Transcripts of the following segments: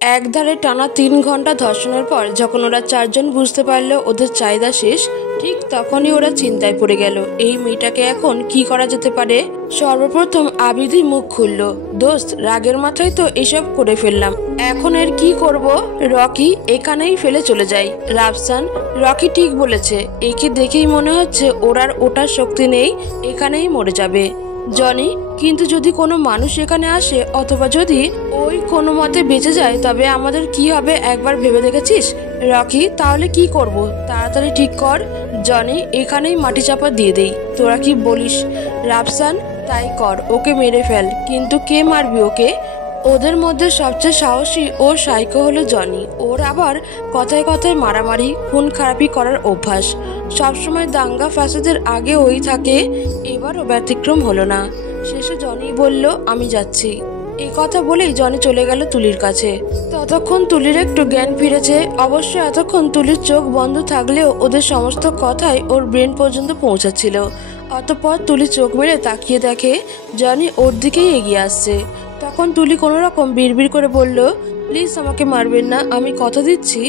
একধারে টানা 3 ঘন্টা ধর্ষণের পর যখন ওরা চারজন বুঝতে পারলো ওদের চাহিদা শেষ, ঠিক তখনই ওরা চিন্তায় পড়ে গেল এই মেয়েটাকে এখন কি করা যেতে পারে। সর্বপ্রথম আবিদই মুখ খুলল, দোস্ত রাগের মাথায় তো এসব করে ফেললাম, এখন এর কি করব? রকি এখানেই ফেলে চলে যাই। রাফসান, রকি ঠিক বলেছে, একে দেখেই মনে হচ্ছে ওর আর ওটার শক্তি নেই, এখানেই মরে যাবে। জনি, কিন্তু যদি কোনো মানুষ এখানে আসে অথবা যদি ওই কোনো মতে বেঁচে যায় তবে আমাদের কি হবে একবার ভেবে দেখেছিস? রকি, তাহলে কি করব? তাড়াতাড়ি ঠিক কর। জনি, এখানেই মাটি চাপা দিয়ে দেই, তোরা কি বলিস? রাফসান, তাই কর, ওকে মেরে ফেল। কিন্তু কে মারবি ওকে? ওদের মধ্যে সবচেয়ে সাহসী ও সাইকো হলো জনি। ওর আবার কথায় কথায় মারামারি খুন খারাপি করার অভ্যাস, সবসময় দাঙ্গা ফাসাদের আগে ওই থাকে। এবারও ব্যতিক্রম হলো না। শেষে জনি বলল, আমি যাচ্ছি। এই কথা বলেই জনি চলে গেল তুলির কাছে। ততক্ষণ তুলির একটু জ্ঞান ফিরেছে। অবশ্য এতক্ষণ তুলির চোখ বন্ধ থাকলেও ওদের সমস্ত কথাই ওর ব্রেন পর্যন্ত পৌঁছাচ্ছিল। অতঃপর তুলি চোখ মেলে তাকিয়ে দেখে জনি ওর দিকেই এগিয়ে আসছে। তখন তুলি কোনো রকম বিড়বিড় করে বলল, প্লিজ আমাকে মারবেন না, আমি কথা দিচ্ছি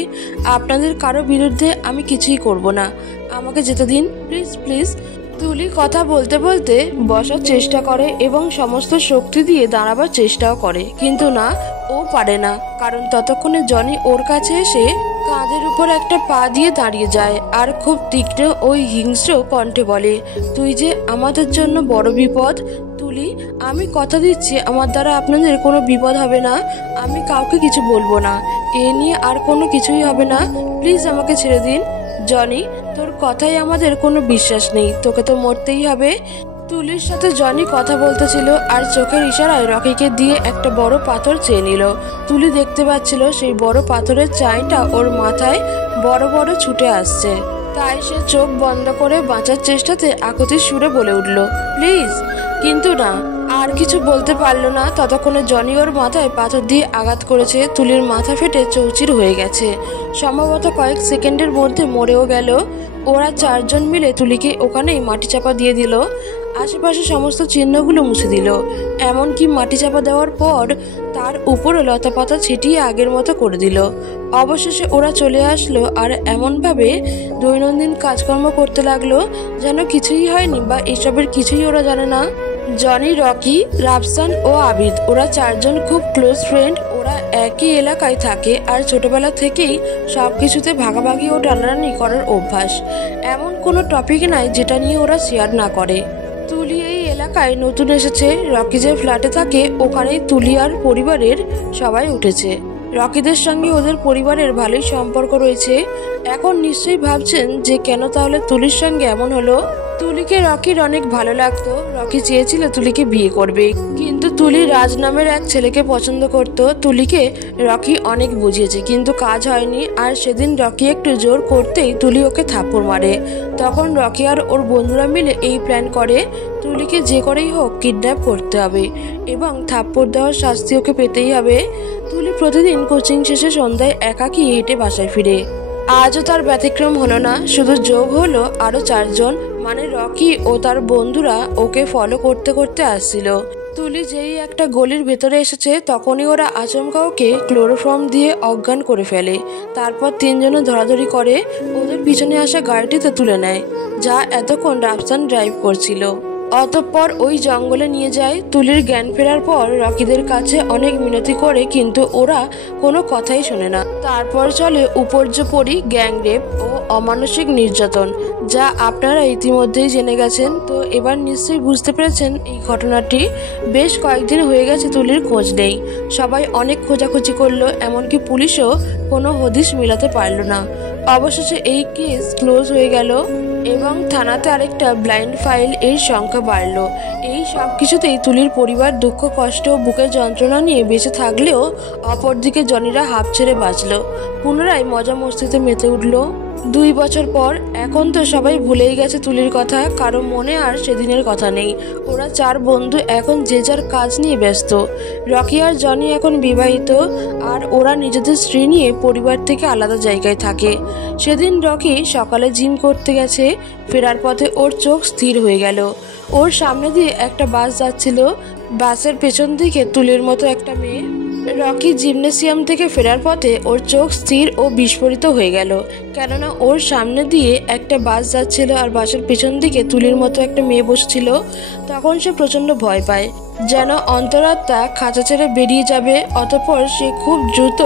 আপনাদের কারো বিরুদ্ধে আমি কিছুই করব না, আমাকে যেতে দিন প্লিজ প্লিজ। তুলি কথা বলতে বলতে বসার চেষ্টা করে এবং সমস্ত শক্তি দিয়ে দাঁড়াবার চেষ্টাও করে, কিন্তু না, ও পারে না। কারণ ততক্ষণে জনি ওর কাছে এসে কাঁধের উপর একটা পা দিয়ে দাঁড়িয়ে যায় আর খুব তীক্ষ্ণ ওই হিংস্র কণ্ঠে বলে, তুই যে আমাদের জন্য বড় বিপদ। তুলি, আমি কথা দিচ্ছি আমার দ্বারা আপনাদের কোনো বিপদ হবে না, আমি কাউকে কিছু বলবো না, এ নিয়ে আর কোনো কিছুই হবে না, প্লিজ আমাকে ছেড়ে দিন। জনি, তোর কথাই আমাদের কোনো বিশ্বাস নেই, তোকে তো মরতেই হবে। তুলির সাথে জনি কথা বলতেছিল আর চোখের ইশারায় রকিকে দিয়ে একটা বড় পাথর চেয়ে নিল। তুলি দেখতে পাচ্ছিল সেই বড় পাথরের চাইটা ওর মাথায় বড় বড় ছুটে আসছে, তাই সে চোখ বন্ধ করে বাঁচার চেষ্টাতে আকুতির সুরে বলে উঠল, প্লিজ। কিন্তু না, আর কিছু বলতে পারলো না। ততক্ষণে জনি ওর মাথায় পাথর দিয়ে আঘাত করেছে। তুলির মাথা ফেটে চৌচির হয়ে গেছে, সম্ভবত কয়েক সেকেন্ডের মধ্যে মরেও গেল। ওরা চারজন মিলে তুলিকে ওখানেই মাটি চাপা দিয়ে দিল, আশেপাশে সমস্ত চিহ্নগুলো মুছে দিল। এমনকি মাটি চাপা দেওয়ার পর তার উপরে লতা পাতা ছিটিয়ে আগের মতো করে দিল। অবশেষে ওরা চলে আসলো আর এমনভাবে দৈনন্দিন কাজকর্ম করতে লাগলো যেন কিছুই হয়নি বা এসবের কিছুই ওরা জানে না। জনি, রকি, রাফসান ও আবিদ, ওরা চারজন খুব ক্লোজ ফ্রেন্ড। ওরা একই এলাকায় থাকে আর ছোটবেলা থেকেই সবকিছুতে ভাগাভাগি ও টানাটানি করার অভ্যাস। এমন কোনো টপিক নাই যেটা নিয়ে ওরা শেয়ার না করে। তুলি এই এলাকায় নতুন এসেছে। রকি যে ফ্ল্যাটে থাকে ওখানেই তুলি আর পরিবারের সবাই উঠেছে। রকিদের সঙ্গে ওদের পরিবারের ভালোই সম্পর্ক রয়েছে। এখন নিশ্চয়ই ভাবছেন যে কেন তাহলে তুলির সঙ্গে এমন হলো। তুলিকে রকির অনেক ভালো লাগতো। রকি চেয়েছিল তুলিকে বিয়ে করবে, কিন্তু তুলি রাজ নামের এক ছেলেকে পছন্দ করত। তুলিকে রকি অনেক বুঝিয়েছে কিন্তু কাজ হয়নি। আর সেদিন রকি একটু জোর করতেই তুলি ওকে থাপ্পড় মারে। তখন রকি আর ওর বন্ধুরা মিলে এই প্ল্যান করে তুলিকে যে করেই হোক কিডন্যাপ করতে হবে এবং থাপ্পড় দেওয়ার শাস্তি ওকে পেতেই হবে। তুলি প্রতিদিন কোচিং শেষে সন্ধ্যায় একাকী হেঁটে বাসায় ফিরে। আজও তার ব্যতিক্রম হলো না, শুধু যোগ হলো আরো চারজন, মানে রকি ও তার বন্ধুরা ওকে ফলো করতে করতে আসছিল। তুলি যেই একটা গলির ভেতরে এসেছে তখনই ওরা আচমকা ওকে ক্লোরোফর্ম দিয়ে অজ্ঞান করে ফেলে। তারপর তিনজনে ধরাধরি করে ওদের পিছনে আসা গাড়িটিতে তুলে নেয়, যা এতক্ষণ রাফসান ড্রাইভ করছিল। অতঃপর ওই জঙ্গলে নিয়ে যায়। তুলির জ্ঞান ফেরার পর রকিদের কাছে অনেক মিনতি করে কিন্তু ওরা কোনো কথাই শোনে না। তারপর চলে উপর্যুপরি গ্যাংরেপ ও অমানসিক নির্যাতন, যা আপনারা ইতিমধ্যেই জেনে গেছেন। তো এবার নিশ্চয়ই বুঝতে পেরেছেন এই ঘটনাটি। বেশ কয়েকদিন হয়ে গেছে তুলির খোঁজ নেই। সবাই অনেক খোঁজাখুঁজি করলো, এমনকি পুলিশও কোনো হদিশ মেলাতে পারল না। অবশেষে এই কেস ক্লোজ হয়ে গেল এবং থানাতে আরেকটা ব্লাইন্ড ফাইল এর সংখ্যা বাড়ল। এই সব কিছুতেই তুলির পরিবার দুঃখ কষ্ট বুকের যন্ত্রণা নিয়ে বেঁচে থাকলেও অপরদিকে জনিরা হাঁপ ছেড়ে বাঁচল, পুনরায় মজা মস্তিতে মেতে উঠল। 2 বছর পর এখন তো সবাই ভুলেই গেছে তুলির কথা, কারো মনে আর সেদিনের কথা নেই। ওরা 4 বন্ধু এখন যে যার কাজ নিয়ে ব্যস্ত। রকি আর জনি এখন বিবাহিত আর ওরা নিজেদের স্ত্রী নিয়ে পরিবার থেকে আলাদা জায়গায় থাকে। সেদিন রকি সকালে জিম করতে গেছে, ফেরার পথে ওর চোখ স্থির হয়ে গেল। ওর সামনে দিয়ে একটা বাস যাচ্ছিল। বাসের পেছন দিকে তুলির মতো একটা মেয়ে রকি জিমনেসিয়াম থেকে ফেরার পথে ওর চোখ স্থির ও বিস্ফোরিত হয়ে গেল, কেননা ওর সামনে দিয়ে একটা বাস যাচ্ছিল আর বাসের পেছন দিকে তুলির মতো একটা মেয়ে বসছিল। তখন সে প্রচণ্ড ভয় পায়, যেন অন্তরাত্মা খাঁচা ছেড়ে বেরিয়ে যাবে। অতঃপর সে খুব দ্রুত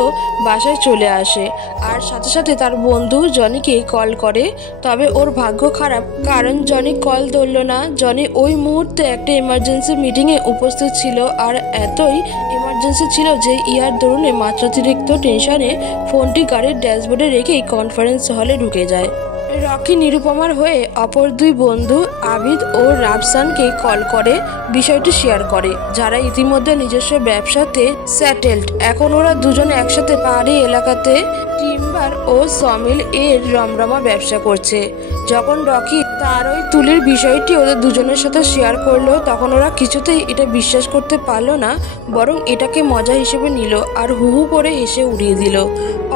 বাসায় চলে আসে আর সাথে সাথে তার বন্ধু জনিকে কল করে। তবে ওর ভাগ্য খারাপ, কারণ জনি কল ধরল না। জনি ওই মুহূর্তে একটা এমার্জেন্সি মিটিংয়ে উপস্থিত ছিল, আর এতই এমার্জেন্সি ছিল যে ইয়ার দরুনে মাত্রাতিরিক্ত টেনশনে ফোনটি গাড়ির ড্যাশবোর্ডে রেখেই কনফারেন্স হলে ঢুকে যায়। রকি নিরুপমার হয়ে অপর দুই বন্ধু আবিদ ও রাফসানকে কল করে বিষয়টি শেয়ার করে, যারা ইতিমধ্যে নিজস্ব ব্যবসাতে সেটেলড। এখন ওরা দুজনে একসাথে পাহাড়ি এলাকাতে টিম্বার ও সমিল এর রমরমা ব্যবসা করছে। যখন রকি তার ওই তুলির বিষয়টি ওদের দুজনের সাথে শেয়ার করলো, তখন ওরা কিছুতেই এটা বিশ্বাস করতে পারলো না, বরং এটাকে মজা হিসেবে নিল আর হু হু করে হেসে উড়িয়ে দিল।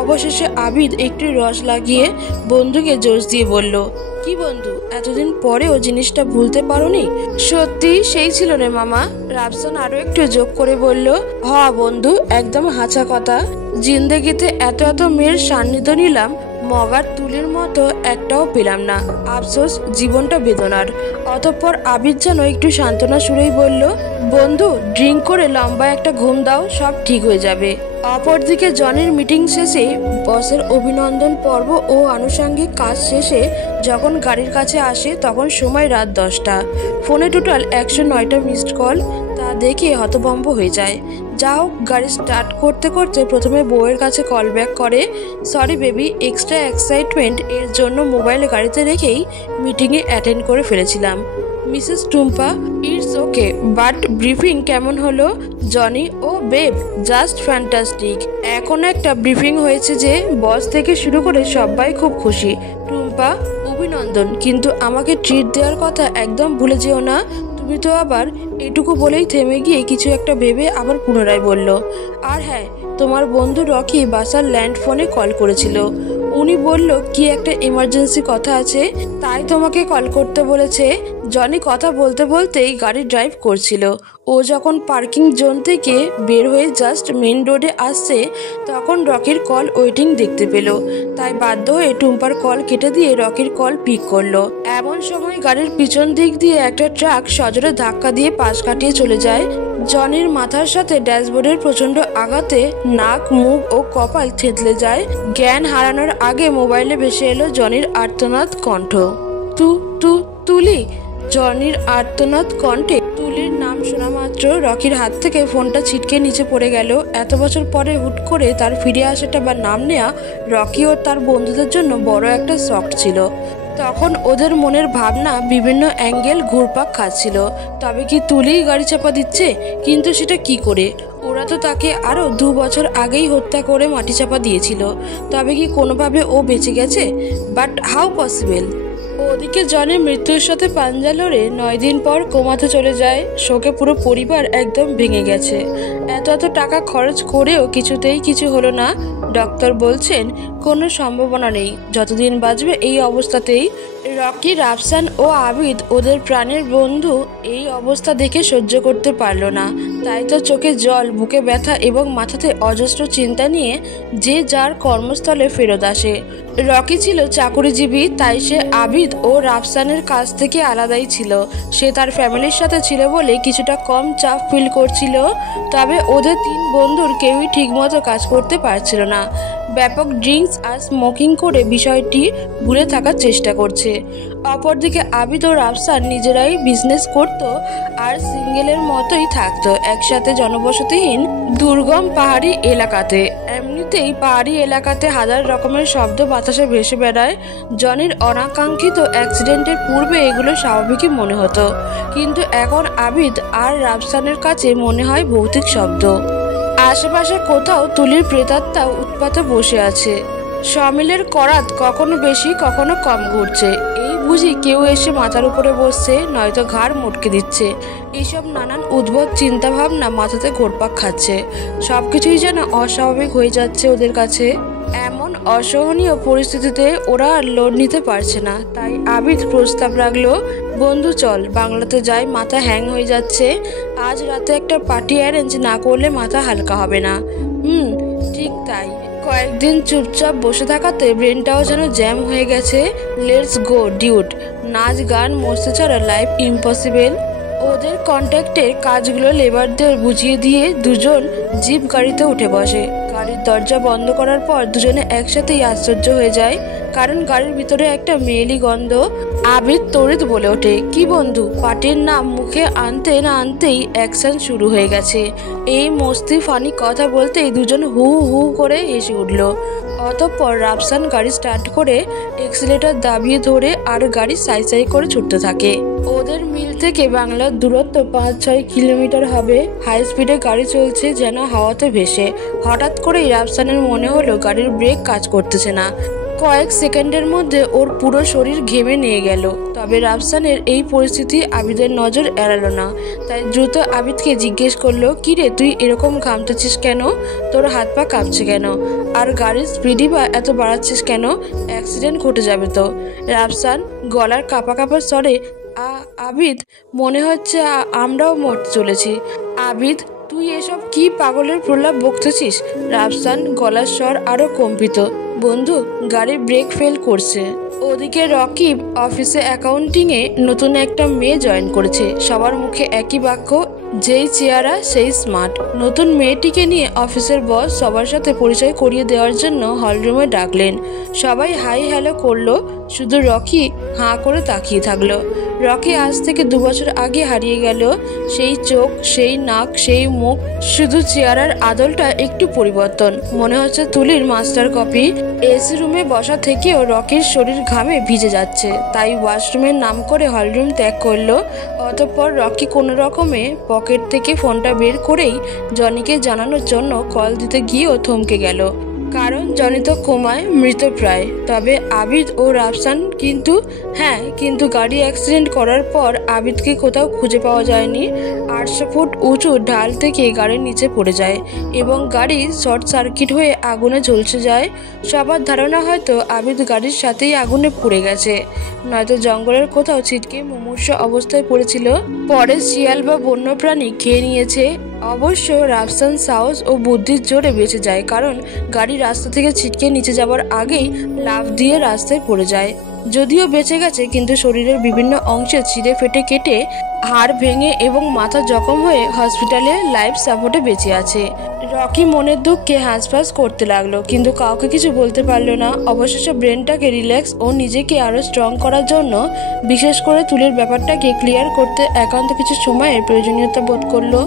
অবশেষে আবিদ একটু রস লাগিয়ে বন্ধুকে জোশ দিয়ে বলল, কি বন্ধু, এতদিন পরেও জিনিসটা ভুলতে পারোনি? সত্যি সেই ছিল রে মামা। রাফসান আরো একটু যোগ করে বলল, হ বন্ধু, একদম হাঁচা কথা। জিন্দেগিতে এত এত মেয়ের সান্নিধ্য নিলাম, মগার তুলির মতো একটাও পেলাম না। আফসোস, জীবনটা বেদনার। অতঃপর আবিদ যেন একটু সান্ত্বনা সুরেই বলল, বন্ধু, ড্রিঙ্ক করে লম্বা একটা ঘুম দাও, সব ঠিক হয়ে যাবে। অপরদিকে জনির মিটিং শেষে বসের অভিনন্দন পর্ব ও আনুষঙ্গিক কাজ শেষে যখন গাড়ির কাছে আসে, তখন সময় রাত 10টা। ফোনে টোটাল 109টা মিসড কল। তা দেখে হতভম্ব হয়ে যায়। যা হোক, গাড়ি স্টার্ট করতে করতে প্রথমে বউয়ের কাছে কল ব্যাক করে, সরি বেবি, এক্সট্রা এক্সাইটমেন্ট এর জন্য মোবাইল গাড়িতে রেখেই মিটিংয়ে অ্যাটেন্ড করে ফেলেছিলাম। Mrs Tumpa, it's okay, but briefing কেমন হলো? জনি, ও বেব, জাস্ট ফ্যান্টাস্টিক। এখন একটা ব্রিফিং হয়েছে যে বস থেকে শুরু করে সবাই খুব খুশি। টুম্পা, অভিনন্দন, কিন্তু আমাকে ট্রিট দেওয়ার কথা একদম ভুলে যেও না। তুমি তো আবার, এটুকু বলেই থেমে গিয়ে কিছু একটা ভেবে আবার পুনরায় বলল, আর হ্যাঁ, তোমার বন্ধু রকি বাসার ল্যান্ড ফোনে কল করেছিল। উনি বলল কি একটা এমার্জেন্সি কথা আছে, তাই তোমাকে কল করতে বলেছে। জনি কথা বলতে বলতেই গাড়ি ড্রাইভ করছিল। ও যখন পার্কিং জোন থেকে বের হয়ে জাস্ট মেন রোডে আসছে, তখন রকির কল ওয়েটিং দেখতে পেল। তাই বাধ্য হয়ে টুম্পার কল কেটে দিয়ে রকির কল পিক করলো। এমন সময় গাড়ির পিছন দিক দিয়ে একটা ট্রাক সজোরে ধাক্কা দিয়ে পাশ কাটিয়ে চলে যায়। জনির মাথার সাথে ড্যাশবোর্ডের প্রচন্ড আঘাতে নাক, মুখ ও কপাল থেতলে যায়। জ্ঞান হারানোর আগে মোবাইলে ভেসে এলো জনির আর্তনাদ কণ্ঠ, তুলি। জনির আর্তনাদ কণ্ঠে তুলির নাম শোনা মাত্র রকির হাত থেকে ফোনটা ছিটকে নিচে পড়ে গেল। এত বছর পরে হুট করে তার ফিরে আসাটা বা নাম নেয়া রকি ও তার বন্ধুদের জন্য বড় একটা শক ছিল। তখন ওদের মনের ভাবনা বিভিন্ন অ্যাঙ্গেল ঘুরপাক খাচ্ছিল। তবে কি তুলিই গাড়ি চাপা দিচ্ছে? কিন্তু সেটা কি করে? ওরা তো তাকে আরো 2 বছর আগেই হত্যা করে মাটি চাপা দিয়েছিল। তবে কি কোনোভাবে ও বেঁচে গেছে? But how possible? ওদিকে জনের মৃত্যুর সাথে পাঞ্জা লড়ে 9 দিন পর কোমাতে চলে যায়। শোকে পুরো পরিবার একদম ভেঙে গেছে। এত টাকা খরচ করেও কিছুতেই কিছু হলো না। ডক্টর বলছেন কোনো সম্ভাবনা নেই, যতদিন বাঁচবে এই অবস্থাতেই। রকি, রাফসান ও আবিদ, ওদের প্রাণের বন্ধু, এই অবস্থা দেখে সহ্য করতে পারলো না। তাই তো চোখে জল, বুকে ব্যথা এবং মাথাতে অজস্র চিন্তা নিয়ে যে যার কর্মস্থলে ফেরত আসে। রকি ছিল চাকুরিজীবী, তাই সে আবিদ ও রাফসানের কাছ থেকে আলাদাই ছিল। সে তার ফ্যামিলির সাথে ছিল বলে কিছুটা কম চাপ ফিল করছিল। তবে ওদের 3 বন্ধুর কেউই ঠিকমতো কাজ করতে পারছিল না। ব্যাপক ড্রিঙ্কস আর স্মোকিং করে বিষয়টি ভুলে থাকার চেষ্টা করছে। অপরদিকে আবিদ ও রাফসান নিজেরাই বিজনেস করত আর সিঙ্গেলের মতোই থাকতো একসাথে জনবসতিহীন দুর্গম পাহাড়ি এলাকাতে। এমনিতেই পাহাড়ি এলাকাতে হাজার রকমের শব্দ বাতাসে ভেসে বেড়ায়। জনির অনাকাঙ্ক্ষিত অ্যাক্সিডেন্টের পূর্বে এগুলো স্বাভাবিকই মনে হতো, কিন্তু এখন আবিদ আর রাফসানের কাছে মনে হয় ভৌতিক শব্দ। আশেপাশে কোথাও তুলির প্রেতাত্মা উৎপাতে বসে আছে। সমিলের করাত কখনো বেশি কখনো কম ঘুরছে। এই বুঝি কেউ এসে মাথার উপরে বসছে, নয়তো ঘাড় মটকে দিচ্ছে। এইসব নানান উদ্ভট চিন্তা ভাবনা মাথাতে ঘোরপাক খাচ্ছে। সবকিছুই যেন অস্বাভাবিক হয়ে যাচ্ছে ওদের কাছে। এমন অসহনীয় পরিস্থিতিতে ওরা আর লোড নিতে পারছে না। তাই আবিদ প্রস্তাব রাখলো, বন্ধু চল বাংলাতে যাই, মাথা হ্যাং হয়ে যাচ্ছে। আজ রাতে একটা পার্টি অ্যারেঞ্জ না করলে মাথা হালকা হবে না। ঠিক তাই। কয়েকদিন চুপচাপ বসে থাকাতে ব্রেনটাও যেন জ্যাম হয়ে গেছে। Let's go ডিউড। নাচ গান মস্তি ছাড়া লাইফ ইম্পসিবল। ওদের কন্ট্যাক্টের কাজগুলো লেবারদের বুঝিয়ে দিয়ে দুজন জিপ গাড়িতে উঠে বসে। গাড়ির দরজা বন্ধ করার পর দুজনে একসাথেই আশ্চর্য হয়ে যায়, কারণ গাড়ির ভিতরে একটা মেয়েলি গন্ধ। আবিদ তড়িৎ বলে ওঠে, কি বন্ধু? পার্টির নাম মুখে আনতে না আনতেই অ্যাকশন শুরু হয়ে গেছে। এই মস্তি ফানি কথা বলতেই দুজন হু হু করে হেসে উঠল। অতঃপর রাফসান গাড়ি স্টার্ট করে এক্সিলেটর দাবিয়ে ধরে আর গাড়ি সাই সাই করে ছুটতে থাকে। ওদের মিল থেকে বাংলার দূরত্ব 5-6 কিলোমিটার হবে। হাই স্পিডে গাড়ি চলছে যেন হাওয়াতে ভেসে। হঠাৎ করেই রাফসানের মনে হলো গাড়ির ব্রেক কাজ করতেছে না। কয়েক সেকেন্ডের মধ্যে ওর পুরো শরীর ঘেমে নিয়ে গেল। তবে রাফসানের এই পরিস্থিতি আবিদের নজর এড়ালো না। তাই দ্রুত আবিদকে জিজ্ঞেস করলো, কিরে তুই এরকম ঘামতেছিস কেন? তোর হাত পা কাঁপছে কেন? আর গাড়ির স্পিডই বা এত বাড়াচ্ছিস কেন? অ্যাক্সিডেন্ট ঘটে যাবে তো। রাফসান গলার কাঁপা কাঁপা স্বরে, আবিদ মনে হচ্ছে আমরাও মরতে চলেছি। আবিদ তুই এসব কি পাগলের প্রলাপ বকতেছিস? রাফসান গলার স্বর আরো কম্পিত, বন্ধু গাড়ির ব্রেক ফেল করছে। ওদিকে রকিব অফিসে অ্যাকাউন্টিংয়ে নতুন একটা মেয়ে জয়েন করেছে। সবার মুখে একই বাক্য, যেই চেহারা সেই স্মার্ট। নতুন মেয়েটিকে নিয়ে অফিসের বস সবার সাথে পরিচয় করিয়ে দেওয়ার জন্য হলরুমে ডাকলেন। সবাই হাই হ্যালো করলো, শুধু রকি হাঁ করে তাকিয়ে থাকলো। রকি আজ থেকে 2 বছর আগে হারিয়ে গেল। সেই চোখ, সেই নাক, সেই মুখ, শুধু চেহারার আদলটা একটু পরিবর্তন। মনে হচ্ছে তুলির মাস্টার কপি। এসি রুমে বসা থেকেও রকির শরীর ঘামে ভিজে যাচ্ছে। তাই ওয়াশরুমের নাম করে হলরুম ত্যাগ করলো। অতঃপর রকি কোনো রকমে পকেট থেকে ফোনটা বের করেই জনিকে জানানোর জন্য কল দিতে গিয়েও থমকে গেল, কারণ জনি তো কোমায়, মৃতপ্রায়। তবে আবিদ ও রাফসান কিন্তু গাড়ি অ্যাক্সিডেন্ট করার পর আবিদকে কোথাও খুঁজে পাওয়া যায়নি। 800 ফুট উঁচু ঢাল থেকে গাড়ির নিচে পড়ে যায় এবং গাড়ি শর্ট সার্কিট হয়ে আগুনে ঝলসে যায়। সবার ধারণা হয়তো আবিদ গাড়ির সাথেই আগুনে পুড়ে গেছে, নয়তো জঙ্গলের কোথাও ছিটকে মুমূর্ষ অবস্থায় পড়েছিল। পরে শিয়াল বা বন্যপ্রাণী খেয়ে নিয়েছে। অবশ্য রাফসান সাহস ও বুদ্ধির জোরে বেঁচে যায়, কারণ গাড়ি রাস্তা থেকে ছিটকে নিচে যাবার আগেই লাফ দিয়ে রাস্তায় পড়ে যায়। যদিও বেঁচে গেছে, কিন্তু শরীরের বিভিন্ন অংশে ছিঁড়ে ফেটে কেটে হাড় ভেঙে এবং মাথা জখম হয়ে হসপিটালে লাইফ সাপোর্টে বেঁচে আছে। রকি মনের দুঃখে হাঁসফাঁস করতে লাগলো, কিন্তু কাউকে কিছু বলতে পারলো না। অবশেষে ব্রেনটাকে রিল্যাক্স ও নিজেকে আরো স্ট্রং করার জন্য, বিশেষ করে তুলের ব্যাপারটাকে ক্লিয়ার করতে একান্ত কিছু সময়ের প্রয়োজনীয়তা বোধ করলো।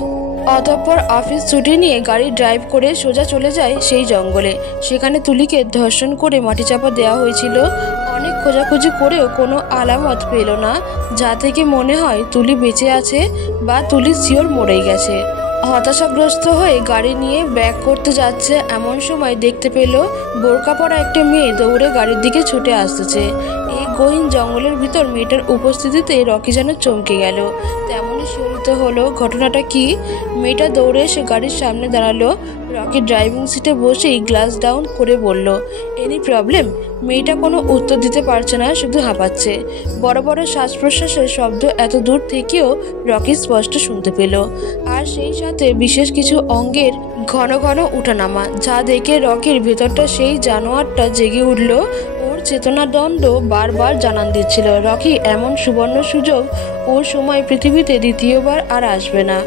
অতঃপর অফিস ছুটি নিয়ে গাড়ি ড্রাইভ করে সোজা চলে যায় সেই জঙ্গলে। সেখানে তুলিকে ধর্ষণ করে মাটি চাপা দেওয়া হয়েছিল। অনেক খোঁজাখুঁজি করেও কোনো আলামত পেল না, যা থেকে মনে হয় তুলি বেঁচে আছে বা তুলি শিওর মরেই গেছে। হতাশাগ্রস্ত হয়ে গাড়ি নিয়ে ব্যাক করতে যাচ্ছে, এমন সময় দেখতে পেল বোরকা পরা একটা মেয়ে দৌড়ে গাড়ির দিকে ছুটে আসতেছে। এই গহীন জঙ্গলের ভিতর মেয়েটার উপস্থিতিতে রকি যেন চমকে গেল। তেমনই শিহরিত হলো। ঘটনাটা কি? মেয়েটা দৌড়ে এসে গাড়ির সামনে দাঁড়ালো। রকি ড্রাইভিং সিটে বসেই গ্লাস ডাউন করে বলল, এনি প্রবলেম? মেয়েটা কোনো উত্তর দিতে পারছে না, শুধু হাঁপাচ্ছে। বড় বড় শ্বাস প্রশ্বাসের শব্দ এত দূর থেকেও রকি স্পষ্ট শুনতে পেল, আর সেই সাথে বিশেষ কিছু অঙ্গের ঘন ঘন উঠানামা, যা দেখে রকির ভেতরটা সেই জানোয়ারটা জেগে উঠল। ওর চেতনাদণ্ড বারবার জানান দিচ্ছিল, রকি এমন সুবর্ণ সুযোগ ওর সময় পৃথিবীতে দ্বিতীয়বার আর আসবে না।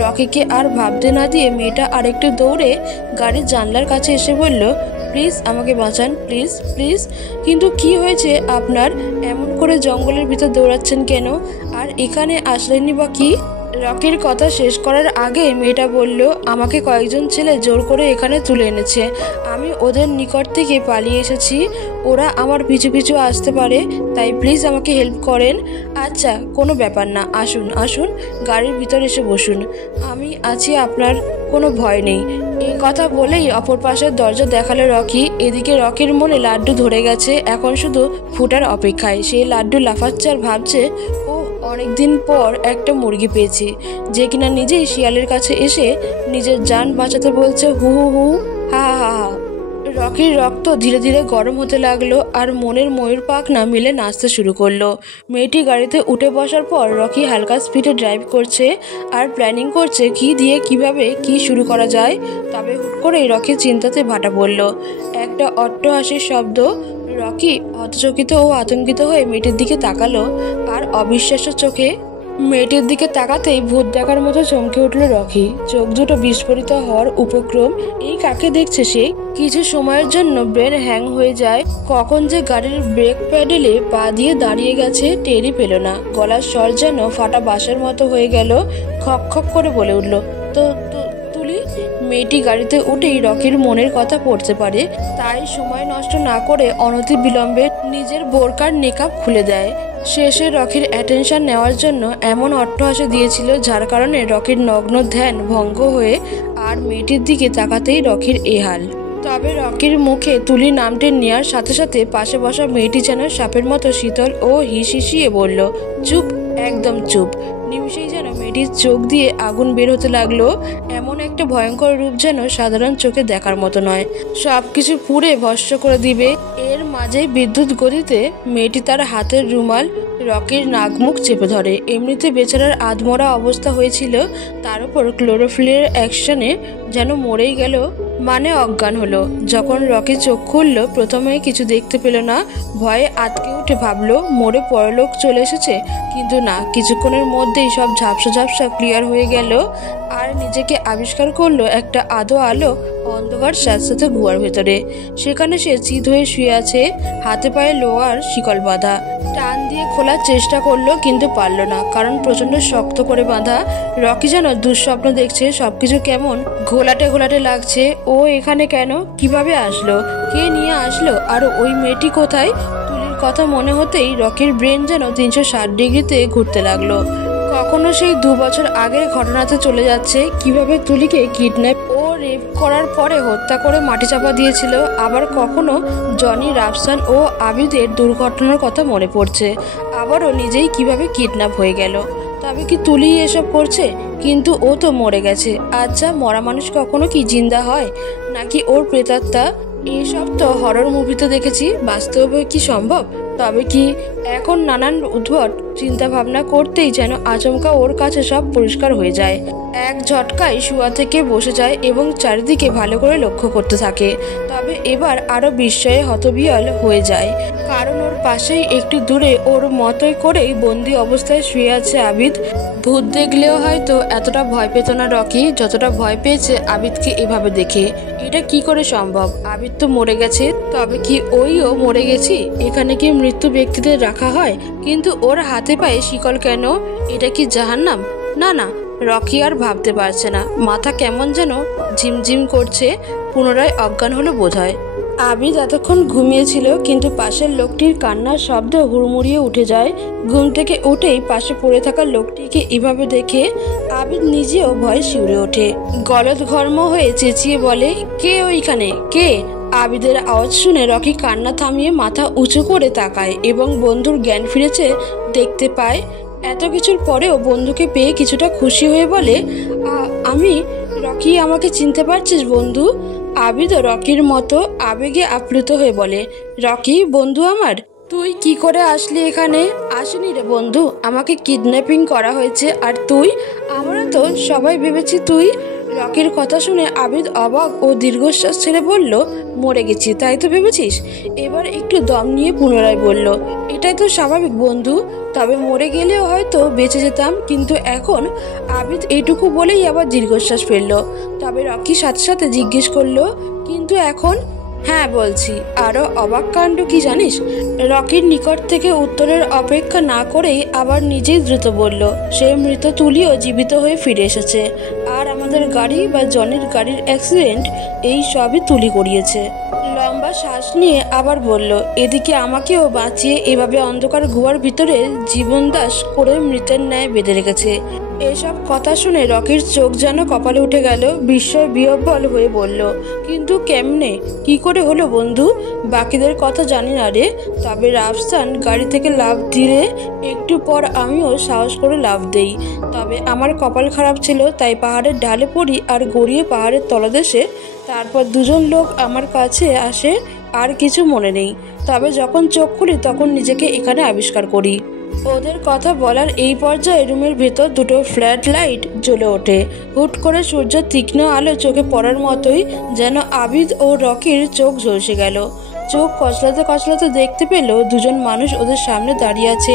রকিকে আর ভাবতে না দিয়ে মেয়েটা আরেকটু দৌড়ে গাড়ির জানলার কাছে এসে বলল, প্লিজ আমাকে বাঁচান, প্লিজ প্লিজ। কিন্তু কি হয়েছে আপনার? এমন করে জঙ্গলের ভিতর দৌড়াচ্ছেন কেন? আর এখানে আসলেনই বা কি? রকির কথা শেষ করার আগে মেয়েটা বলল, আমাকে কয়েকজন ছেলে জোর করে এখানে তুলে এনেছে। আমি ওদের নিকট থেকে পালিয়ে এসেছি। ওরা আমার পিছু পিছু আসতে পারে, তাই প্লিজ আমাকে হেল্প করেন। আচ্ছা, কোনো ব্যাপার না, আসুন আসুন, গাড়ির ভিতর এসে বসুন, আমি আছি, আপনার কোনো ভয় নেই। এই কথা বলেই অপর পাশের দরজা দেখালো রকি। এদিকে রকির মনে লাড্ডু ধরে গেছে, এখন শুধু ফুটার অপেক্ষায়। সেই লাড্ডু লাফাচ্ছে আর ভাবছে, ও অনেকদিন পর একটা মুরগি পেয়েছি, যে কিনা নিজেই শিয়ালের কাছে এসে নিজের জান বাঁচাতে বলছে, হু হু হু, হা হা হা। রকির রক্ত ধীরে ধীরে গরম হতে লাগলো আর মনের ময়ূর পাখনা মিলে নাচতে শুরু করলো। মেয়েটি গাড়িতে উঠে বসার পর রকি হালকা স্পিডে ড্রাইভ করছে আর প্ল্যানিং করছে কি দিয়ে কিভাবে কি শুরু করা যায়। তবে হুট করেই রকির চিন্তাতে ভাটা পড়ল। একটা অট্টহাসির শব্দ। রকি হতচকিত ও আতঙ্কিত হয়ে মেয়েটির দিকে তাকালো আর অবিশ্বাস্য চোখে মেয়েটির দিকে তাকাতেই ভূত দেখার মতো চমকে উঠল রকি। চোখ দুটো বিস্ফোরিত হওয়ার উপক্রম। এই কাকে দেখছে সে? কিছু সময়ের জন্য ব্রেন হ্যাং হয়ে যায়। কখন যে গাড়ির ব্রেক প্যাডেলে পা দিয়ে দাঁড়িয়ে গেছে টেরই পেল না। গলার স্বর যেন ফাটা বাঁশের মতো হয়ে গেল। খক খক করে বলে উঠল, তো তুলি। মেয়েটি গাড়িতে উঠেই রকির মনের কথা পড়তে পারে, তাই সময় নষ্ট না করে অনতি বিলম্বে নিজের বোরকার নেকাব খুলে দেয়। শেষে রকির অ্যাটেনশন নেওয়ার জন্য এমন অট্টহাসি দিয়েছিল যার কারণে রকির নগ্ন ধ্যান ভঙ্গ হয়ে আর মেয়েটির দিকে তাকাতেই রকির এ হাল। তবে রকির মুখে তুলি নামটি নেওয়ার সাথে সাথে পাশে বসা মেয়েটি যেন সাপের মতো শীতল ও হিসিয়ে বলল, চুপ, একদম চুপ। নিমিষেই যেন মেয়েটির চোখ দিয়ে আগুন বের হতে লাগলো। এমন একটা ভয়ঙ্কর রূপ যেন সাধারণ চোখে দেখার মতো নয়, সবকিছু পুড়ে ভস্ম করে দিবে। এর মাঝে বিদ্যুৎ গতিতে মেয়েটি তার হাতের রুমাল রকির নাক মুখ চেপে ধরে। এমনিতে বেচারার আধমরা অবস্থা হয়েছিল, তার উপর ক্লোরোফিলের অ্যাকশনে যেন মরেই গেল, মানে অজ্ঞান হলো। যখন রকি চোখ খুলল প্রথমে কিছু দেখতে পেল না। ভয়ে আটকে উঠে ভাবলো মরে পরলোক চলে এসেছে, কিন্তু না, কিছুক্ষণের মধ্যেই সব ঝাপসা ঝাপসা ক্লিয়ার হয়ে গেল আর নিজেকে আবিষ্কার করলো একটা আলো অন্ধকার স্যাঁতস্যাঁতে গুহার ভেতরে। সেখানে সে চিত হয়ে শুয়ে আছে, হাতে পায়ে লোহার শিকল বাঁধা। টান দিয়ে খোলার চেষ্টা করলো কিন্তু পারল না, কারণ প্রচন্ড শক্ত করে বাঁধা। রকি যেন দুঃস্বপ্ন দেখছে, সবকিছু কেমন ঘোলাটে ঘোলাটে লাগছে। ও এখানে কেন, কিভাবে আসলো, কে নিয়ে আসলো, আর ওই মেয়েটি কোথায়? তুলির কথা মনে হতেই রকির ব্রেন যেন 360 ডিগ্রিতে ঘুরতে লাগলো। কখনো সেই 2 বছর আগের ঘটনাতে চলে যাচ্ছে, কিভাবে তুলিকে কিডন্যাপ ও রেপ করার পরে হত্যা করে মাটি চাপা দিয়েছিল। আবার কখনো জনি, রাফসান ও আবিদের দুর্ঘটনার কথা মনে পড়ছে। আবারও নিজেই কিভাবে কিডন্যাপ হয়ে গেল। তবে কি তুলি এসব করছে? কিন্তু ও তো মরে গেছে। আচ্ছা, মরা মানুষ কখনো কি জিন্দা হয়, নাকি ওর প্রেতাত্মা? এইসব তো হরর মুভিতে দেখেছি, বাস্তবে কি সম্ভব? তবে কি? এখন নানান উদ্ভট চিন্তা ভাবনা করতেই যেন আচমকা ওর কাছে সব পরিষ্কার হয়ে যায়। এক ঝটকায় শুয়া থেকে বসে যায় এবং চারিদিকে ভালো করে লক্ষ্য করতে থাকে। তবে এবার আরো বিস্ময়ে হতবিহ্বল হয়ে যায়, কারণ ওর পাশেই একটু দূরে ওর মতোই করেই বন্দি অবস্থায় শুয়ে আছে আবিদ। ভূত দেখলেও হয়তো এতটা ভয় পেত না রকি যতটা ভয় পেয়েছে আবিদকে এভাবে দেখে। এটা কি করে সম্ভব? আবিদ তো মরে গেছে। তবে কি ওইও মরে গেছি? এখানে কি মৃত্যু ব্যক্তিদের রাখা হয়? কিন্তু ওর হাতে পায়ে শিকল কেন? এটা কি জাহান্নাম? না না, রকি আর ভাবতে পারছে না। মাথা কেমন যেন ঝিমঝিম করছে। পুনরায় অজ্ঞান হলো বোধহয়। আবিদ এতক্ষণ ঘুমিয়েছিল, কিন্তু পাশের লোকটির কান্নার শব্দ হুড়মুড়িয়ে উঠে যায়। ঘুম থেকে উঠেই পাশে পড়ে থাকা লোকটিকে এভাবে দেখে আবিদ নিজেও ভয়ে শিউরে ওঠে। গলদঘর্ম হয়ে চেঁচিয়ে বলে, কে ওইখানে, কে? আবিদের আওয়াজ শুনে রকি কান্না থামিয়ে মাথা উঁচু করে তাকায় এবং বন্ধুর জ্ঞান ফিরেছে দেখতে পায়। এত কিছুর পরেও বন্ধুকে পেয়ে কিছুটা খুশি হয়ে বলে, আমি। রকি, আমাকে চিনতে পারছিস বন্ধু? আবিদও রকির মতো আবেগে আপ্লুত হয়ে বলে, রকি বন্ধু আমার, তুই কি করে আসলি এখানে? আসেনি রে বন্ধু, আমাকে কিডন্যাপিং করা হয়েছে। আর তুই? আমরা তো সবাই ভেবেছি তুই। রকির কথা শুনে আবিদ অবাক ও দীর্ঘশ্বাস ছেড়ে বলল, মরে গেছি তাই তো ভেবেছিস? এবার একটু দম নিয়ে পুনরায় বলল, এটাই তো স্বাভাবিক বন্ধু। তবে মরে গেলেও হয়তো বেঁচে যেতাম, কিন্তু এখন। আবিদ এইটুকু বলেই আবার দীর্ঘশ্বাস ফেলল। তবে রকি সাথে সাথে জিজ্ঞেস করলো, কিন্তু এখন? হ্যাঁ বলছি। আরো অবাক কাণ্ড কি জানিস? রকির নিকট থেকে উত্তরের অপেক্ষা না করেই আবার নিজেই দ্রুত বলল, সে মৃত তুলিও জীবিত হয়ে ফিরে এসেছে। আর আমাদের গাড়ি বা জনির গাড়ির অ্যাক্সিডেন্ট, এই সবই তুলি করিয়েছে। লম্বা শ্বাস নিয়ে আবার বলল, এদিকে আমাকেও বাঁচিয়ে এভাবে অন্ধকার গুহার ভিতরে জীবনদাস করে মৃতের ন্যায় বেঁধে রেখেছে। এসব কথা শুনে রকির চোখ যেন কপালে উঠে গেল। বিস্ময় বিহ্বল হয়ে বলল, কিন্তু কেমনে, কি করে হলো বন্ধু? বাকিদের কথা জানি না রে। তবে রাফসান গাড়ি থেকে লাফ দিলে একটু পর আমিও সাহস করে লাফ দেই। তবে আমার কপাল খারাপ ছিল, তাই পাহাড়ের ঢালে পড়ি আর গড়িয়ে পাহাড়ের তলদেশে তারপর দুজন লোক আমার কাছে আসে, আর কিছু মনে নেই। তবে যখন চোখ খুলি তখন নিজেকে এখানে আবিষ্কার করি। ওদের কথা বলার এই পর্যায়ে রুমের ভেতর দুটো ফ্ল্যাট লাইট জ্বলে ওঠে। হুট করে সূর্যের তীক্ষ্ণ আলো চোখে পড়ার মতোই যেন আবিদ ও রকির চোখ ঝলসে গেল। চোখ কচলাতে কচলাতে দেখতে পেল দুজন মানুষ ওদের সামনে দাঁড়িয়ে আছে।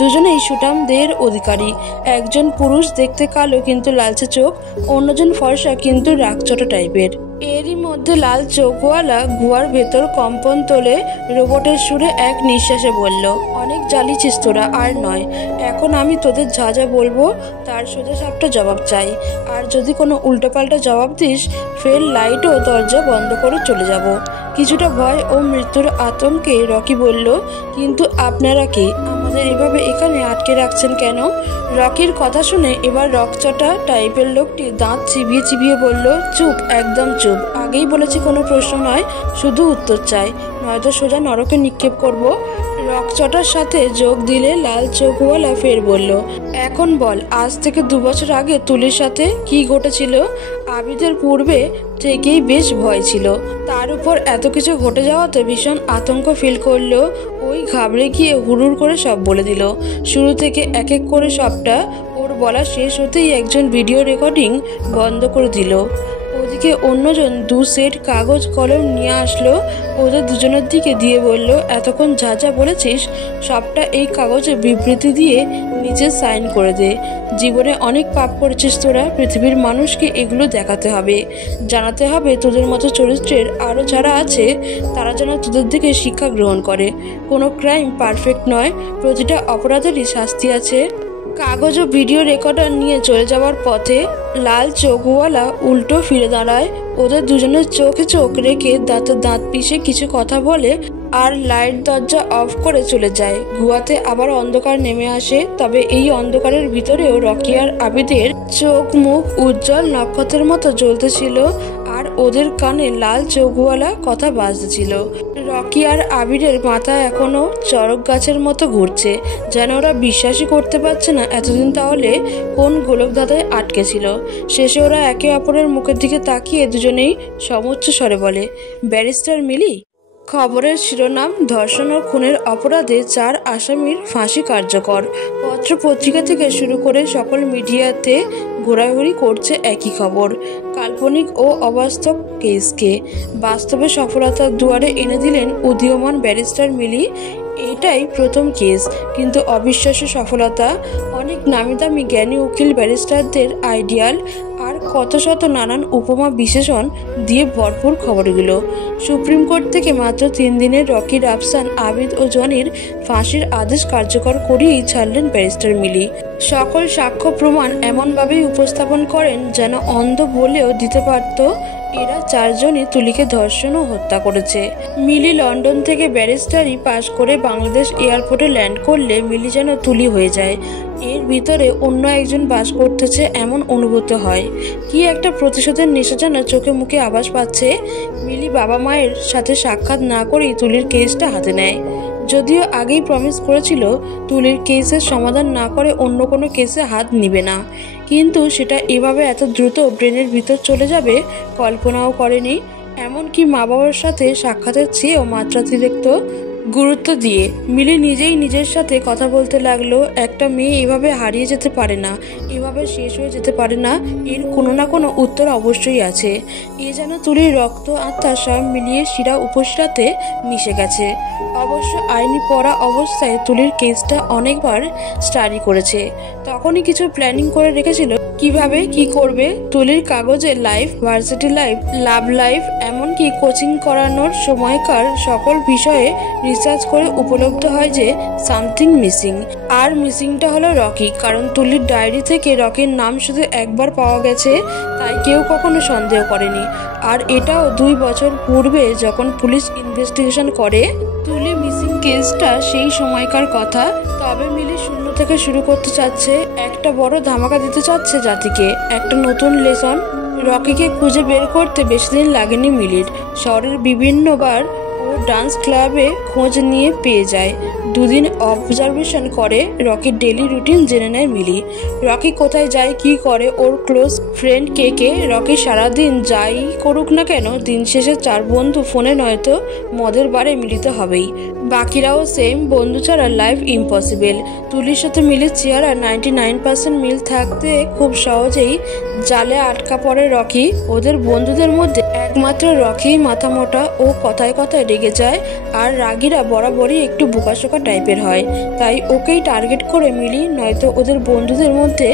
দুজনেই সুঠাম দেহের অধিকারী। একজন পুরুষ, দেখতে কালো কিন্তু লালচে চোখ, অন্যজন ফর্সা কিন্তু রাগচটা টাইপের। এরই মধ্যে লাল চোখওয়ালা গুহার ভেতর কম্পন তোলে রোবটের সুরে এক নিঃশ্বাসে বলল, অনেক জ্বালিয়েছিস তোরা, আর নয়। এখন আমি তোদের যা যা বলবো তার সোজা সাপটা জবাব চাই। আর যদি কোনো উল্টোপাল্টা জবাব দিস, ফের লাইট ও দরজা বন্ধ করে চলে যাব। কিছুটা ভয় ও মৃত্যুর আতঙ্কে রকি বলল, কিন্তু আপনারা কে? আমাদের এভাবে এখানে আটকে রাখছেন কেন? রকির কথা শুনে এবার রকচটা টাইপের লোকটি দাঁত চিবিয়ে চিবিয়ে বলল, চুপ, একদম চুপ। আগেই বলেছি কোনো প্রশ্ন নয়, শুধু উত্তর চাই, নয়তো সোজা নরকে নিক্ষেপ করব। রকচটার সাথে যোগ দিলে লাল চোখওয়ালা ফের বলল, এখন বল, আজ থেকে 2 বছর আগে তুলির সাথে কি ঘটেছিল? আবিদের পূর্বে থেকেই বেশ ভয় ছিল, তার উপর এত কিছু ঘটে যাওয়াতে ভীষণ আতঙ্ক ফিল করলো। ওই ঘাবড়ে গিয়ে হুড়ুর করে সব বলে দিল, শুরু থেকে এক এক করে সবটা। ওর বলা শেষ হতেই একজন ভিডিও রেকর্ডিং বন্ধ করে দিল। ওদিকে অন্যজন 2 সেট কাগজ কলম নিয়ে আসলো, ওদের দুজনের দিকে দিয়ে বলল, এতক্ষণ যা যা বলেছিস সবটা এই কাগজে বিবৃতি দিয়ে নিচে সাইন করে দে। জীবনে অনেক পাপ করেছিস তোরা, পৃথিবীর মানুষকে এগুলো দেখাতে হবে, জানাতে হবে তোদের মতো চরিত্রের আরও যারা আছে তারা যেন তোদের দিকে শিক্ষা গ্রহণ করে। কোনো ক্রাইম পারফেক্ট নয়, প্রতিটা অপরাধেরই শাস্তি আছে। কাগজ ও ভিডিও রেকর্ডার নিয়ে চলে যাওয়ার পথে লাল চোখওয়ালা উল্টো ফিরে দাঁড়ায়। ওদের দুজনের চোখে চোখ রেখে দাঁতে দাঁত পিষে কিছু কথা বলে আর লাইট দরজা অফ করে চলে যায়। গুহাতে আবার অন্ধকার নেমে আসে। তবে এই অন্ধকারের ভিতরেও রকি আর আবিদের চোখ মুখ উজ্জ্বল নক্ষত্রের মতো জ্বলতেছিল, আর ওদের কানে লাল চোখওয়ালা কথা বাজতেছিল। রকি আর আবিরের মাথা এখনো চড়ক গাছের মতো ঘুরছে, যেন ওরা বিশ্বাসই করতে পারছে না এতদিন তাহলে কোন গোলকধাঁধায় আটকে ছিল। শেষে ওরা একে অপরের মুখের দিকে তাকিয়ে দুজনেই সমুচ্চ স্বরে বলে, ব্যারিস্টার মিলি। খবরের শিরোনাম, ধর্ষণ ও খুনের অপরাধে 4 আসামির ফাঁসি কার্যকর। পত্র পত্রিকা থেকে শুরু করে সকল মিডিয়াতে ঘোরাঘুরি করছে একই খবর। কাল্পনিক ও অবাস্তব কেসকে বাস্তবে সফলতার দুয়ারে এনে দিলেন উদীয়মান ব্যারিস্টার মিলি। এটাই প্রথম কেস, কিন্তু অবিশ্বাস্য সফলতা। অনেক নামি দামি জ্ঞানী উকিল ব্যারিস্টারদের আইডিয়াল আর কত শত নানান উপমা বিশেষণ দিয়ে ভরপুর খবরগুলো। সুপ্রিম কোর্ট থেকে মাত্র 3 দিনে রকি, রাফসান, আবিদ ও জনির ফাঁসির আদেশ কার্যকর করিয়েই ছাড়লেন ব্যারিস্টার মিলি। সকল সাক্ষ্য প্রমাণ এমনভাবেই উপস্থাপন করেন যেন অন্ধ বলেও দিতে পারত এরা 4 জনই তুলিকে ধর্ষণ ও হত্যা করেছে। মিলি লন্ডন থেকে ব্যারিস্টারি পাশ করে বাংলাদেশ এয়ারপোর্টে ল্যান্ড করলে মিলি যেন তুলি হয়ে যায়। এর ভিতরে অন্য একজন বাস করতেছে এমন অনুভূত হয়। কি একটা প্রতিশোধের নেশা যেন চোখে মুখে আভাস পাচ্ছে। মিলি বাবা মায়ের সাথে সাক্ষাৎ না করেই তুলির কেসটা হাতে নেয়। যদিও আগেই প্রমিস করেছিল তুলির কেসের সমাধান না করে অন্য কোনো কেসে হাত নিবে না, কিন্তু সেটা এভাবে এত দ্রুত ব্রেনের ভিতর চলে যাবে কল্পনাও করেনি। এমনকি মা বাবার সাথে সাক্ষাতের চেয়েও মাত্রাতিরিক্ত গুরুত্ব দিয়ে মিলি নিজেই নিজের সাথে কথা বলতে লাগলো, একটা মেয়ে এভাবে হারিয়ে যেতে পারে না, এভাবে শেষ হয়ে যেতে পারে না, এর কোনো না কোনো উত্তর অবশ্যই আছে। এ যেন তুলির রক্ত আত্মা সব মিলিয়ে শিরা উপশিরাতে মিশে গেছে। অবশ্য আইনি পড়া অবস্থায় তুলির কেসটা অনেকবার স্টাডি করেছে, তখনই কিছু প্ল্যানিং করে রেখেছিল কিভাবে কি করবে। তুলির কাগজে life, varsity life, love life, এমনকি কোচিং করানোর সময়কার সকল বিষয়ে রিসার্চ করে উপলব্ধ হয় যে সামথিং মিসিং। আর মিসিংটা হলো রকি, কারণ তুলির ডায়েরি থেকে রকির নাম শুধু একবার পাওয়া গেছে, তাই কেউ কখনো সন্দেহ করেনি। আর এটাও 2 বছর পূর্বে যখন পুলিশ ইনভেস্টিগেশন করে। তুলি মিসিং কেসটা সেই সময়কার কথা। তবে মিলি শূন্য থেকে শুরু করতে চাচ্ছে, একটা বড় ধামাকা দিতে চাচ্ছে জাতিকে, একটা নতুন লেসন। রকিকে খুঁজে বের করতে বেশি দিন লাগেনি মিলির। শহরের বিভিন্নবার ও ডান্স ক্লাবে খোঁজ নিয়ে পেয়ে যায়। দুদিন অবজারভেশন করে রকির ডেলি রুটিন জেনে নেয় মিলি। রকি কোথায় যায়, কি করে, ওর ক্লোজ ফ্রেন্ড কে। রকি সারাদিন যাই করুক না কেন, দিন শেষে 4 বন্ধু ফোনে নয়তো মদের বারে মিলিত হবেই। বাকিরাও সেম, বন্ধু ছাড়া লাইফ ইম্পসিবল। তুলির সাথে মিলির চেহারা 99% মিল থাকতে খুব সহজেই জালে আটকা পড়ে রকি। ওদের বন্ধুদের মধ্যে একমাত্র রকি মাথা মোটা ও কথায় কথায় রেগে যায়, আর রাগীরা বরাবরই একটু বোকাশোকা টাইপের হয়। তাই ওকেই টার্গেট করে মিলি, নয়তো ওদের বন্ধুদের মধ্যে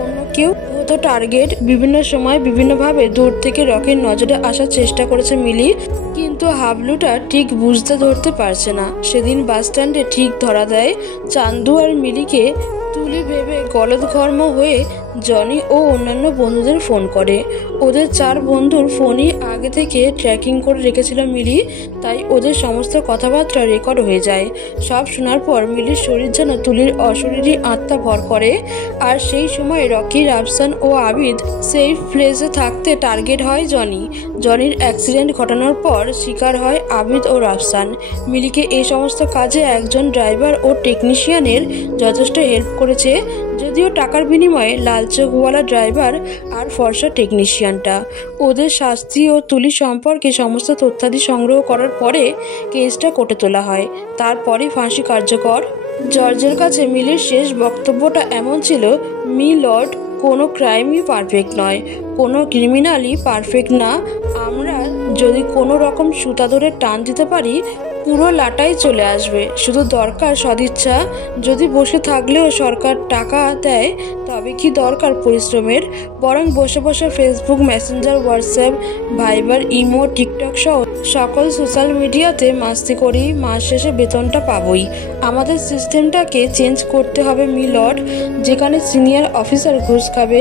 অন্য কেউ হতো টার্গেট। বিভিন্ন সময় বিভিন্নভাবে দূর থেকে রকির নজরে আসার চেষ্টা করেছে মিলি, কিন্তু হাবলুটা ঠিক বুঝতে ধরতে পারছে না। সেদিন বাস স্ট্যান্ডে ঠিক ধরা দেয় চান্দু আর মিলিকে। তুলি ভেবে গলদঘর্ম হয়ে জনি ও অন্যান্য বন্ধুদের ফোন করে। ওদের 4 বন্ধুর ফোনই আগে থেকে ট্র্যাকিং করে রেখেছিল মিলি, তাই ওদের সমস্ত কথাবার্তা রেকর্ড হয়ে যায়। সব শোনার পর মিলির শরীর যেন তুলির অশরীরী আত্মা ভর করে। আর সেই সময় রকি, রাফসান ও আবিদ সেফ প্লেসে থাকতে টার্গেট হয় জনি। জনির অ্যাক্সিডেন্ট ঘটানোর পর শিকার হয় আবিদ ও রাফসান। মিলিকে এই সমস্ত কাজে একজন ড্রাইভার ও টেকনিশিয়ানের যথেষ্ট হেল্প করেছে, যদিও টাকার বিনিময়ে লাল চোখওয়ালা ড্রাইভার আর ফর্সা টেকনিশিয়ানটা। ওদের শাস্তি ও তুলি সম্পর্কে সমস্ত তথ্যাদি সংগ্রহ করার পরে কেসটা কোর্টে তোলা হয়। তারপরই ফাঁসি কার্যকর। জর্জের কাছে মিলির শেষ বক্তব্যটা এমন ছিল, মি লর্ড, কোনো ক্রাইমই পারফেক্ট নয়, কোনো ক্রিমিনালই পারফেক্ট না। আমরা যদি কোনো রকম সুতা ধরে টান দিতে পারি, পুরো লাটাই চলে আসবে। শুধু দরকার সদিচ্ছা। যদি বসে থাকলেও সরকার টাকা দেয়, তবে কি দরকার পরিশ্রমের? বরং বসে বসে Facebook, Messenger, WhatsApp, Viber, imo, TikTok সহ সকল সোশ্যাল মিডিয়াতে মাস্তি করি, মাস শেষে বেতনটা পাবই। আমাদের সিস্টেমটাকে চেঞ্জ করতে হবে মি লর্ড। যেখানে সিনিয়র অফিসার ঘুষ খাবে,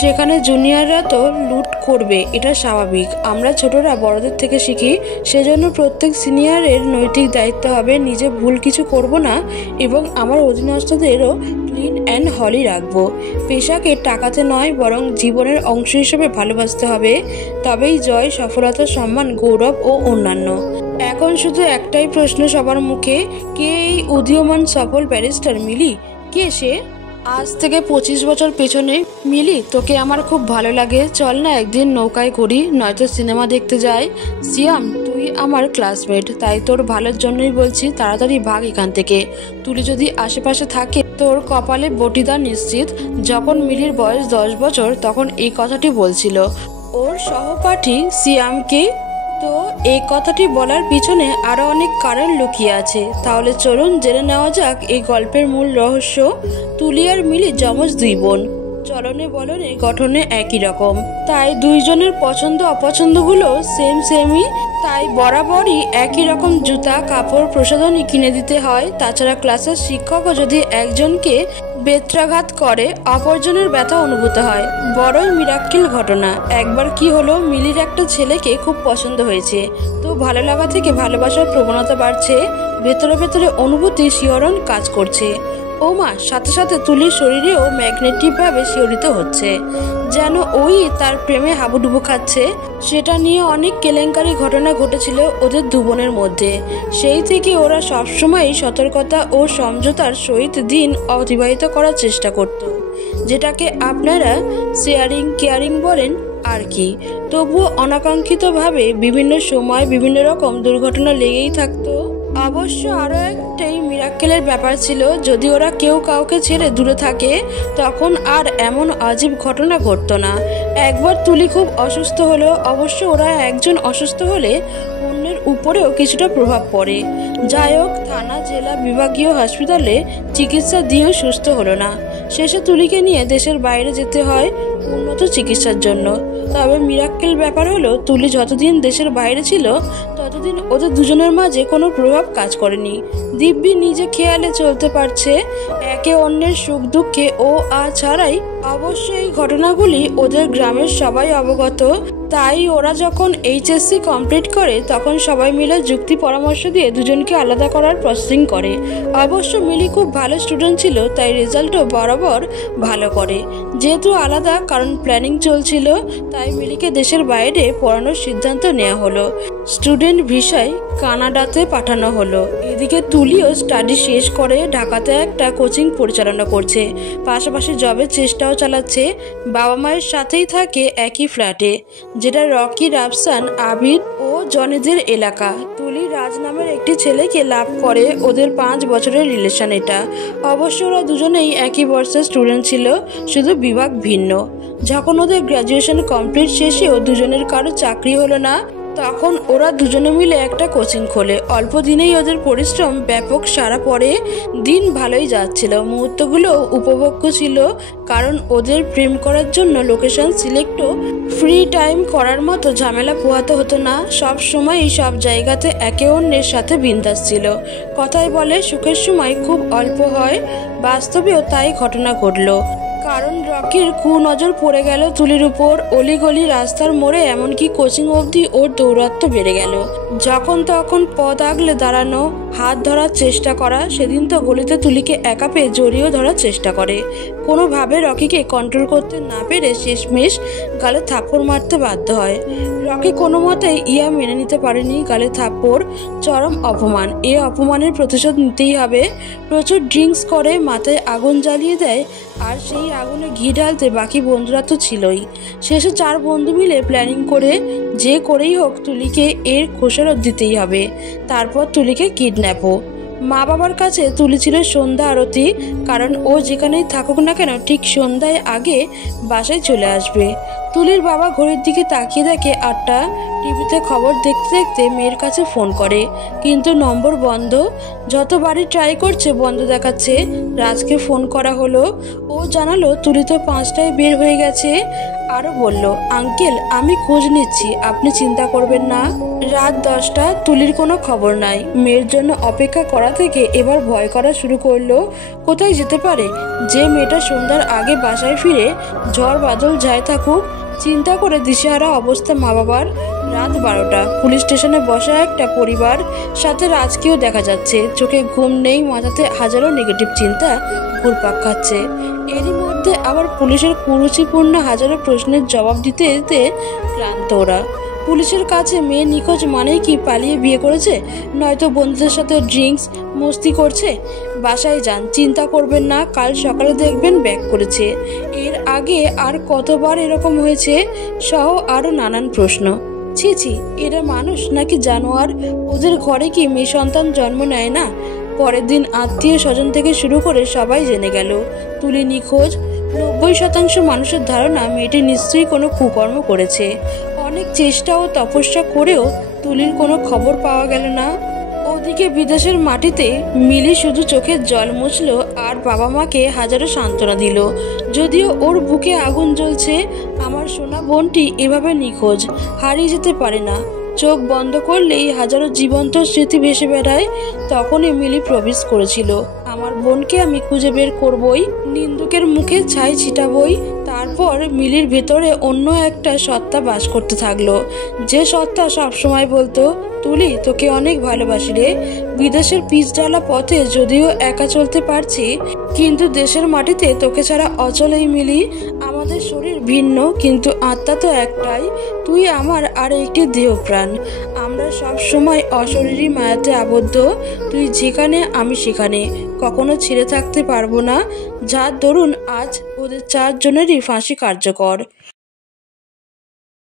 সেখানে জুনিয়ররা তো লুট করবে, এটা স্বাভাবিক। আমরা ছোটরা বড়দের থেকে শিখি, সেজন্য প্রত্যেক সিনিয়রের নৈতিক দায়িত্ব হবে নিজে ভুল কিছু করব না এবং আমার অধীনস্থদেরও ক্লিন অ্যান্ড হলি রাখবো। পেশাকে টাকাতে নয়, বরং জীবনের অংশ হিসেবে ভালোবাসতে হবে। তবেই জয়, সফলতা, সম্মান, গৌরব ও অন্যান্য। এখন শুধু একটাই প্রশ্ন সবার মুখে, কে এই উদীয়মান সফল ব্যারিস্টার মিলি? কে সে? আজ থেকে 25 বছর পেছনে। মিলি, তোকে আমার খুব ভালো লাগে, চল না একদিন নৌকায় করি, নয়তো সিনেমা দেখতে যাই। সিয়াম, তুই আমার ক্লাসমেট, তাই তোর ভালোর জন্যই বলছি, তাড়াতাড়ি ভাগ এখান থেকে। তুলি যদি আশেপাশে থাকে, তোর কপালে বটিদার নিশ্চিত। যখন মিলির বয়স 10 বছর, তখন এই কথাটি বলছিল ওর সহপাঠী সিয়ামকে। তো এই কথাটি বলার পিছনে আরো অনেক কারণ লুকিয়ে আছে। তাহলে চলুন জেনে নেওয়া যাক এই গল্পের মূল রহস্য। তুলি আর মিলি যমজ 2 বোন, চলনে বলনে গঠনে একই রকম, তাই দুইজনের পছন্দ অপছন্দগুলো সেমই। তাই বরাবরই একই রকম জুতা, কাপড়, প্রসাধনী কিনে দিতে হয়। তাছাড়া ক্লাসের শিক্ষকও যদি একজনকে বেত্রাঘাত করে, অপরজনের ব্যথা অনুভূত হয়। বড়ই মিরাক্কেল ঘটনা। একবার কি হলো, মিলির একটা ছেলেকে খুব পছন্দ হয়েছে। তো ভালো লাগা থেকে ভালোবাসার প্রবণতা বাড়ছে, ভেতরে ভেতরে অনুভূতি, শিহরণ কাজ করছে। ও মা, সাথে সাথে তুলির শরীরেও ম্যাগনেটিক ভাবে শিহরিত হচ্ছে, যেন ওই তার প্রেমে হাবুডুবু খাচ্ছে। সেটা নিয়ে অনেক কেলেঙ্কারি ঘটনা ঘটেছিল ওদের 2 বোনের মধ্যে। সেই থেকে ওরা সবসময় সতর্কতা ও সমঝোতার সহিত দিন অতিবাহিত করার চেষ্টা করত, যেটাকে আপনারা শেয়ারিং কেয়ারিং বলেন আর কি। তবুও অনাকাঙ্ক্ষিতভাবে বিভিন্ন সময় বিভিন্ন রকম দুর্ঘটনা লেগেই থাকতো। অবশ্য আরও একটাই মিরাক্কেলের ব্যাপার ছিল, যদি ওরা কেউ কাউকে ছেড়ে দূরে থাকে, তখন আর এমন আজীব ঘটনা ঘটতো না। একবার তুলি খুব অসুস্থ হলো। অবশ্য ওরা একজন অসুস্থ হলে অন্যের উপরেও কিছুটা প্রভাব পড়ে। যাই হোক, থানা, জেলা, বিভাগীয় হাসপাতালে চিকিৎসা দিয়েও সুস্থ হলো না। শেষে তুলিকে নিয়ে দেশের বাইরে যেতে হয় উন্নত চিকিৎসার জন্য। তবে মিরাক্কেল ব্যাপার হলো, তুলি যতদিন দেশের বাইরে ছিল, ততদিন ওদের দুজনের মাঝে কোনো প্রভাব কাজ করেনি। দিব্যি নিজে খেয়ালে চলতে পারছে, একে অন্যের সুখ দুঃখে ও ছাড়াই। অবশ্য এই ঘটনাগুলি ওদের গ্রামের সবাই অবগত। তাই ওরা যখন HSC কমপ্লিট করে, তখন সবাই মিলে যুক্তি পরামর্শ দিয়ে দুজনকে আলাদা করার প্রসেসিং করে। অবশ্য মিলি খুব ভালো স্টুডেন্ট ছিল, তাই রেজাল্টও বরাবর ভালো করে। যেহেতু আলাদা, কারণ প্ল্যানিং চলছিল, তাই মিলিকে দেশের বাইরে পড়ানোর সিদ্ধান্ত নেওয়া হলো। স্টুডেন্ট ভিসায় কানাডাতে পাঠানো হলো। এদিকে তুলিও স্টাডি শেষ করে ঢাকাতে একটা কোচিং পরিচালনা করছে, পাশাপাশি জবের চেষ্টাও চালাচ্ছে। বাবা মায়ের সাথেই থাকে একই ফ্ল্যাটে, যেটা রকি, রাফসান, আবিদ ও জনিদের এলাকা। তুলি রাজ নামের একটি ছেলেকে লাভ করে, ওদের 5 বছরের রিলেশন এটা। অবশ্য ওরা দুজনেই একই বর্ষের স্টুডেন্ট ছিল, শুধু বিভাগ ভিন্ন। যখন ওদের গ্র্যাজুয়েশন কমপ্লিট শেষেও দুজনের কারো চাকরি হলো না, তখন ওরা দুজনে মিলে একটা কোচিং খোলে। অল্প দিনেই ওদের পরিশ্রম ব্যাপক সাড়া পড়ে। দিন ভালোই যাচ্ছিল, মুহূর্তগুলো উপভোগ্য ছিল, কারণ ওদের প্রেম করার জন্য লোকেশন সিলেক্টও ফ্রি টাইম করার মতো ঝামেলা পোহাতে হতো না। সব সময়ই সব জায়গাতে একে অন্যের সাথে বিন্দাস ছিল। কথায় বলে সুখের সময় খুব অল্প হয়, বাস্তবেও তাই ঘটনা ঘটল। কারণ রকির কুনজর পড়ে গেল তুলির উপর। অলিগলি, রাস্তার মোড়ে, এমনকি কোচিং অবধি ওর দৌরাত্ম্য বেড়ে গেল। যখন তখন পথ আগলে দাঁড়ানো, হাত ধরার চেষ্টা করা। সেদিন তো গলিতে তুলিকে একা পেয়ে জড়িয়েও ধরার চেষ্টা করে। কোনোভাবে রকিকে কন্ট্রোল করতে না পেরে শেষমেশ গালে থাপ্পড় মারতে বাধ্য হয়। রকি কোনো মতেই ইয়া মেনে নিতে পারেনি। গালে থাপ্পড় চরম অপমান, এ অপমানের প্রতিশোধ নিতেই হবে। প্রচুর ড্রিঙ্কস করে, মাথায় আগুন জ্বালিয়ে দেয়, আর সেই আগুনে ঘি ঢালতে বাকি বন্ধুরা তো ছিলই। শেষে 4 বন্ধু মিলে প্ল্যানিং করে যে করেই হোক তুলিকে এর খোসারত দিতেই হবে। তারপর তুলিকে কিডন্যাপও। মা বাবার কাছে তুলি ছিল সন্ধ্যা আরতি, কারণ ও যেখানেই থাকুক না কেন ঠিক সন্ধ্যায় আগে বাসায় চলে আসবে। তুলির বাবা ঘড়ির দিকে তাকিয়ে দেখে 8টা। টিভিতে খবর দেখতে দেখতে মেয়ের কাছে ফোন করে, কিন্তু নম্বর বন্ধ। যতবারই ট্রাই করছে বন্ধ দেখাচ্ছে। রাজকে ফোন করা হলো, ও জানালো তুলি তো 5টায় বের হয়ে গেছে। আরও বলল, আঙ্কেল আমি খোঁজ নিচ্ছি, আপনি চিন্তা করবেন না। রাত 10টা, তুলির কোনো খবর নাই। মেয়ের জন্য অপেক্ষা করা থেকে এবার ভয় করা শুরু করলো। কোথায় যেতে পারে যে মেয়েটা সন্ধ্যার আগে বাসায় ফিরে? ঝড় বাদল যাই থাকুক, চিন্তা করে দিশেহারা অবস্থা মা বাবার। রাত 12টা, পুলিশ স্টেশনে বসা একটা পরিবার, সাথে রাজকেও দেখা যাচ্ছে। চোখে ঘুম নেই, মাথাতে হাজারো নেগেটিভ চিন্তা ঘুরপাক খাচ্ছে। এরই মধ্যে আবার পুলিশের কুরুচিপূর্ণ হাজারো প্রশ্নের জবাব দিতে দিতে ক্লান্ত ওরা। পুলিশের কাছে মেয়ে নিখোঁজ মানেই কি পালিয়ে বিয়ে করেছে, নয়তো বন্ধুদের সাথে ড্রিঙ্কস মস্তি করছে? বাসায় যান, চিন্তা করবেন না, কাল সকালে দেখবেন ব্যাক করেছে। এর আগে আর কতবার এরকম হয়েছে, সহ আরও নানান প্রশ্ন। ছি ছি, এরা মানুষ নাকি জানোয়ার? ওদের ঘরে কি মেয়ে সন্তান জন্ম নেয় না? পরের দিন আত্মীয় স্বজন থেকে শুরু করে সবাই জেনে গেল তুলি নিখোঁজ। 90% মানুষের ধারণা মেয়েটি নিশ্চয়ই কোনো কুকর্ম করেছে। অনেক চেষ্টা ও তপস্যা করেও তুলির কোনো খবর পাওয়া গেল না। ওদিকে বিদেশের মাটিতে মিলি শুধু চোখের জল মুছল আর বাবা মাকে হাজারো সান্ত্বনা দিল। যদিও ওর বুকে আগুন জ্বলছে, আমার সোনা বোনটি এভাবে নিখোঁজ, হারিয়ে যেতে পারে না। চোখ বন্ধ করলেই হাজারো জীবন্ত স্মৃতি ভেসে বেড়ায়। তখনই মিলি প্রমিস করেছিল, আমার বোনকে আমি খুঁজে বের করবই, নিন্দুকের মুখে ছাই ছিটাবই। তারপর মিলির ভেতরে অন্য একটা সত্তা বাস করতে থাকলো, যে সত্তা সবসময় বলতো, তুলি তোকে অনেক ভালোবাসি রে। বিদেশের পিচ ঢালা পথে যদিও একা চলতে পারছি, কিন্তু দেশের মাটিতে তোকে ছাড়া অচল এই মিলি। আমাদের শরীর ভিন্ন, কিন্তু আত্মা তো একটাই। তুই আমার আর একটি দেহ প্রাণ। আমরা সব সময় অশরীরী মায়াতে আবদ্ধ। তুই যেখানে আমি সেখানে, কখনো ছেড়ে থাকতে পারবো না। যার দরুন আজ ওদের 4 জনেরই ফাঁসি কার্যকর।